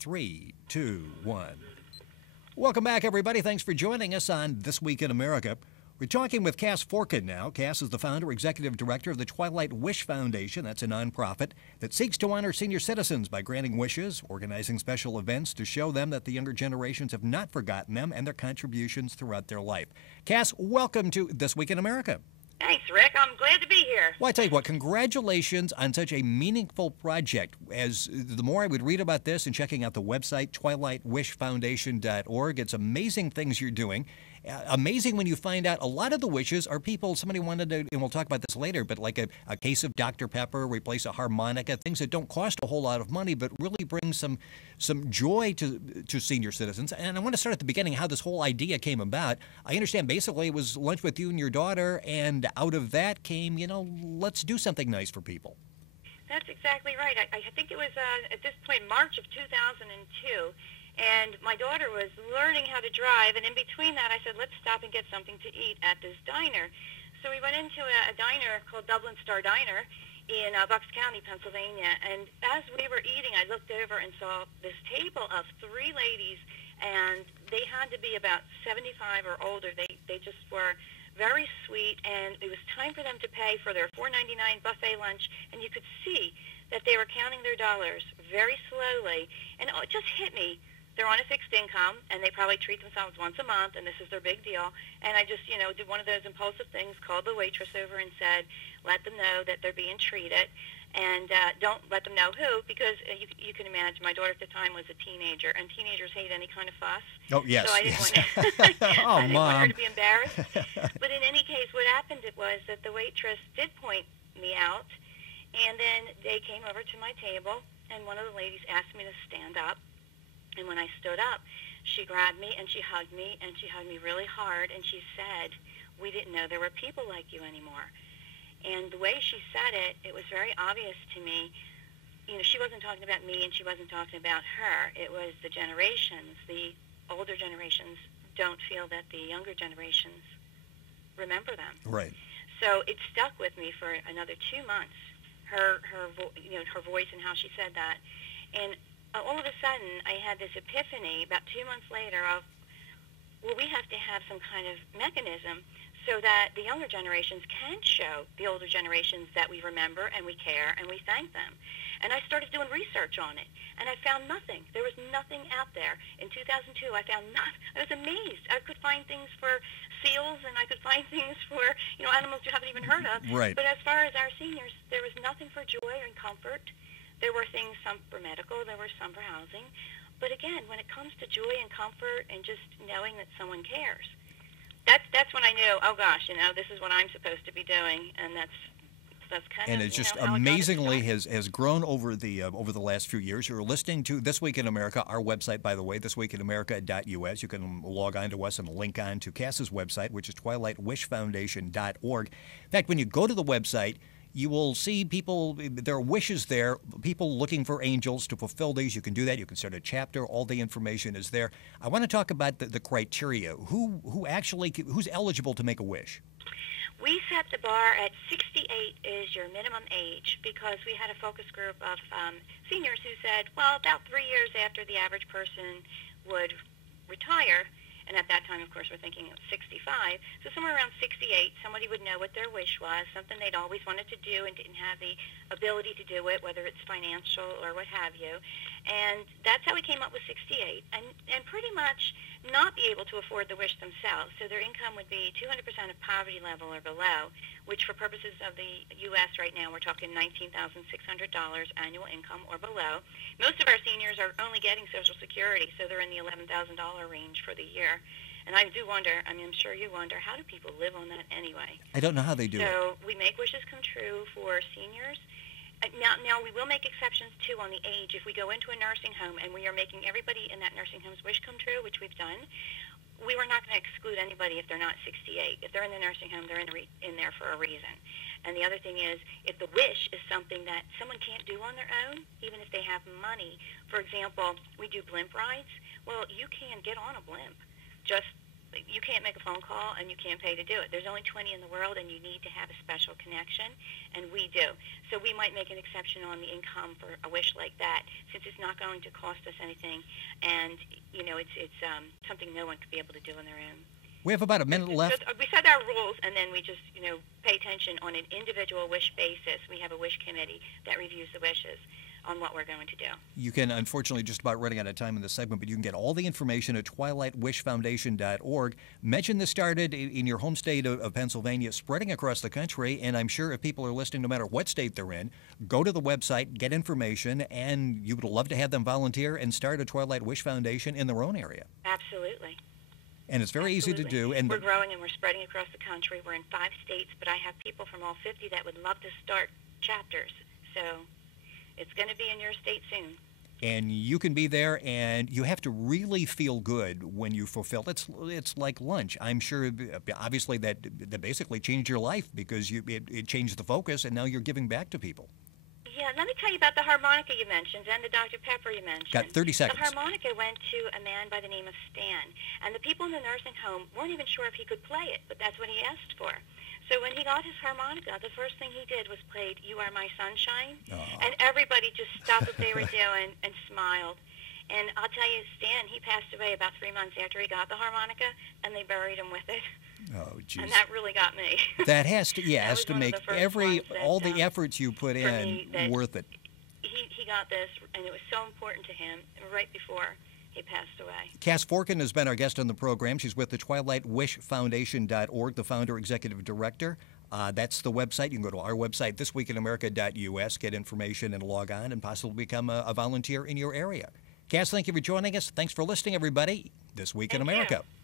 3, 2, 1. Welcome back, everybody. Thanks for joining us on This Week in America. We're talking with Cass Forkin now. Cass is the founder, executive director of the Twilight Wish Foundation. That's a nonprofit that seeks to honor senior citizens by granting wishes, organizing special events to show them that the younger generations have not forgotten them and their contributions throughout their life. Cass, welcome to This Week in America. Thanks, Rick. I'm glad to be here. Well, I tell you what, congratulations on such a meaningful project. As the more I would read about this and checking out the website, twilightwishfoundation.org, it's amazing things you're doing. Amazing when you find out a lot of the wishes are people, somebody wanted to, and we'll talk about this later, but like a case of Dr. Pepper, replace a harmonica, things that don't cost a whole lot of money, but really bring some joy to senior citizens. And I want to start at the beginning, how this whole idea came about. I understand basically it was lunch with you and your daughter, and out of that came, let's do something nice for people. That's exactly right. I think it was, at this point, March of 2002. And my daughter was learning how to drive, and in between that, I said, let's stop and get something to eat at this diner. So we went into a diner called Dublin Star Diner in Bucks County, Pennsylvania, and as we were eating, I looked over and saw this table of three ladies, and they had to be about 75 or older. They just were very sweet, and it was time for them to pay for their $4.99 buffet lunch, and you could see that they were counting their dollars very slowly, and it just hit me. They're on a fixed income, and they probably treat themselves once a month, and this is their big deal. And I just, did one of those impulsive things, called the waitress over and said, let them know that they're being treated, and don't let them know who, because you can imagine my daughter at the time was a teenager, and teenagers hate any kind of fuss. Oh, yes. So I didn't, I didn't want her to be embarrassed. But in any case, what happened was that the waitress did point me out, and then they came over to my table, and one of the ladies asked me to stand up. And when I stood up, she grabbed me and she hugged me, and she hugged me really hard, and she said, we didn't know there were people like you anymore. And the way she said it, it was very obvious to me. She wasn't talking about me and she wasn't talking about her. It was the generations. The older generations don't feel that the younger generations remember them. Right. So it stuck with me for another 2 months, her voice and how she said that. And all of a sudden, I had this epiphany about 2 months later of, well, we have to have some kind of mechanism so that the younger generations can show the older generations that we remember and we care and we thank them. And I started doing research on it, and I found nothing. There was nothing out there. In 2002, I found nothing. I was amazed. I could find things for seals, and I could find things for, animals you haven't even heard of. Right. But as far as our seniors, there was nothing for joy and comfort. There were things, some for medical, there were some for housing. But again, when it comes to joy and comfort and just knowing that someone cares, that's when I knew, oh gosh, this is what I'm supposed to be doing, and that's kind of. And it's just amazingly has grown over the last few years. You're listening to This Week in America, our website, by the way, thisweekinamerica.us. You can log on to us and link on to Cass's website, which is twilightwishfoundation.org. In fact, when you go to the website, you will see people, there are wishes there, people looking for angels to fulfill these. You can do that. You can start a chapter. All the information is there. I want to talk about the criteria. Who's eligible to make a wish? We set the bar at 68 is your minimum age, because we had a focus group of seniors who said, well, about 3 years after the average person would retire, and at that time, of course, we're thinking of 65. So somewhere around 68, somebody would know what their wish was, something they'd always wanted to do and didn't have the ability to do it, whether it's financial or what have you. And that's how we came up with 68. And pretty much not be able to afford the wish themselves. So their income would be 200% of poverty level or below, which for purposes of the U.S. right now, we're talking $19,600 annual income or below. Most of our seniors are only getting Social Security, so they're in the $11,000 range for the year. And I do wonder, I'm sure you wonder, how do people live on that anyway? I don't know how they do it. So we make wishes come true for seniors. Now, we will make exceptions, too, on the age. If we go into a nursing home and we are making everybody in that nursing home's wish come true, which we've done, we were not going to exclude anybody if they're not 68. If they're in the nursing home, they're in there for a reason. And the other thing is, if the wish is something that someone can't do on their own, even if they have money. For example, we do blimp rides. Well, you can get on a blimp. Just you can't make a phone call and you can't pay to do it. There's only 20 in the world, and you need to have a special connection, and we do. So we might make an exception on the income for a wish like that, since it's not going to cost us anything, and it's something no one could be able to do on their own. We have about a minute left. We set our rules, and then we just pay attention on an individual wish basis. We have a wish committee that reviews the wishes on what we're going to do. You can, unfortunately, just about running out of time in this segment, but you can get all the information at twilightwishfoundation.org. Mention this started in your home state of Pennsylvania, spreading across the country, and I'm sure if people are listening, no matter what state they're in, go to the website, get information, and you would love to have them volunteer and start a Twilight Wish Foundation in their own area. Absolutely. And it's very easy to do. And we're growing and we're spreading across the country. We're in 5 states, but I have people from all 50 that would love to start chapters. So it's going to be in your state soon. And you can be there, and you have to really feel good when you fulfill. It's like lunch. I'm sure, obviously, that basically changed your life because it changed the focus, and now you're giving back to people. Yeah, let me tell you about the harmonica you mentioned and the Dr. Pepper you mentioned. Got 30 seconds. The harmonica went to a man by the name of Stan, and the people in the nursing home weren't even sure if he could play it, but that's what he asked for. So when he got his harmonica, the first thing he did was played "You Are My Sunshine," and everybody just stopped what they were doing and smiled. And I'll tell you, Stan, he passed away about 3 months after he got the harmonica, and they buried him with it. Oh, geez. And that really got me. That has to, has to make all the efforts you put in worth it. He got this, and it was so important to him right before he passed away. Cass Forkin has been our guest on the program. She's with the TwilightWishFoundation.org, the founder, executive director. That's the website. You can go to our website, thisweekinamerica.us, get information and log on and possibly become a volunteer in your area. Cass, thank you for joining us. Thanks for listening, everybody. This Week in America. You.